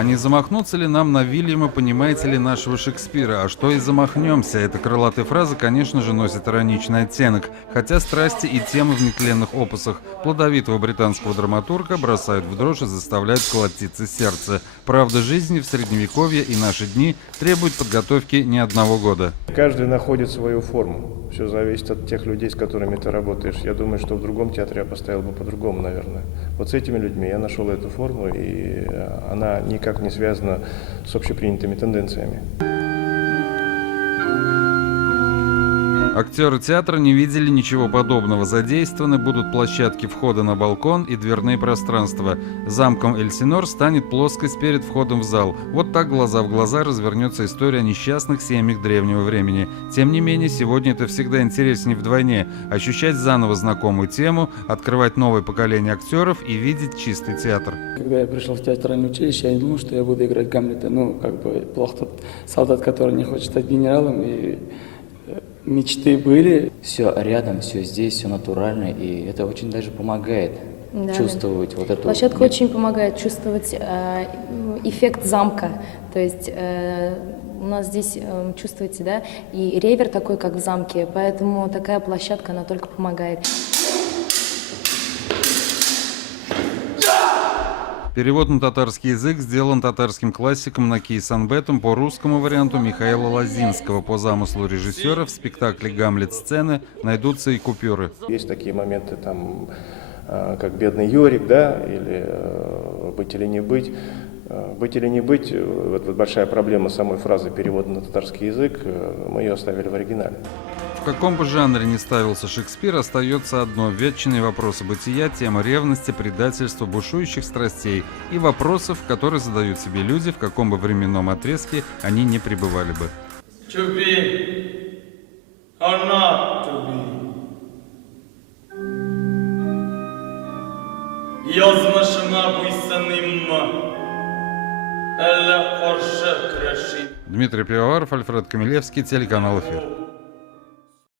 А не замахнуться ли нам на Вильяма, понимаете ли, нашего Шекспира? А что и замахнемся? Эта крылатая фраза, конечно же, носит ироничный оттенок. Хотя страсти и темы в нетленных опусах плодовитого британского драматурга бросают в дрожь и заставляют колотиться сердце. Правда жизни в Средневековье и наши дни требует подготовки не одного года. Каждый находит свою форму. Все зависит от тех людей, с которыми ты работаешь. Я думаю, что в другом театре я поставил бы по-другому, наверное. Вот с этими людьми я нашел эту форму, и она никак не связана с общепринятыми тенденциями. Актеры театра не видели ничего подобного. Задействованы будут площадки входа на балкон и дверные пространства. Замком Эльсинор станет плоскость перед входом в зал. Вот так глаза в глаза развернется история о несчастных семьях древнего времени. Тем не менее, сегодня это всегда интереснее вдвойне. Ощущать заново знакомую тему, открывать новое поколение актеров и видеть чистый театр. Когда я пришел в театральное училище, я не думал, что я буду играть Гамлета. Плохо тот солдат, который не хочет стать генералом, и мечты были. Все рядом, все здесь, все натурально, и это очень даже помогает чувствовать вот эту... Площадка очень помогает чувствовать эффект замка. То есть у нас здесь чувствуете, да, и ревер такой, как в замке, поэтому такая площадка, она только помогает. Перевод на татарский язык сделан татарским классиком Наки Санбетом по русскому варианту Михаила Лозинского. По замыслу режиссера в спектакле «Гамлет. Сцены» найдутся и купюры. Есть такие моменты, там, как «Бедный Йорик», да, или «Быть или не быть». «Быть или не быть» — вот большая проблема самой фразы перевода на татарский язык, мы ее оставили в оригинале. В каком бы жанре ни ставился Шекспир, остается одно – вечные вопросы бытия, тема ревности, предательства, бушующих страстей и вопросов, которые задают себе люди, в каком бы временном отрезке они не пребывали бы. To be or not to be. Yazmışına buysanım mı? Elle karşı kreşi. Дмитрий Пивоваров, Альфред Камилевский, телеканал «Эфир».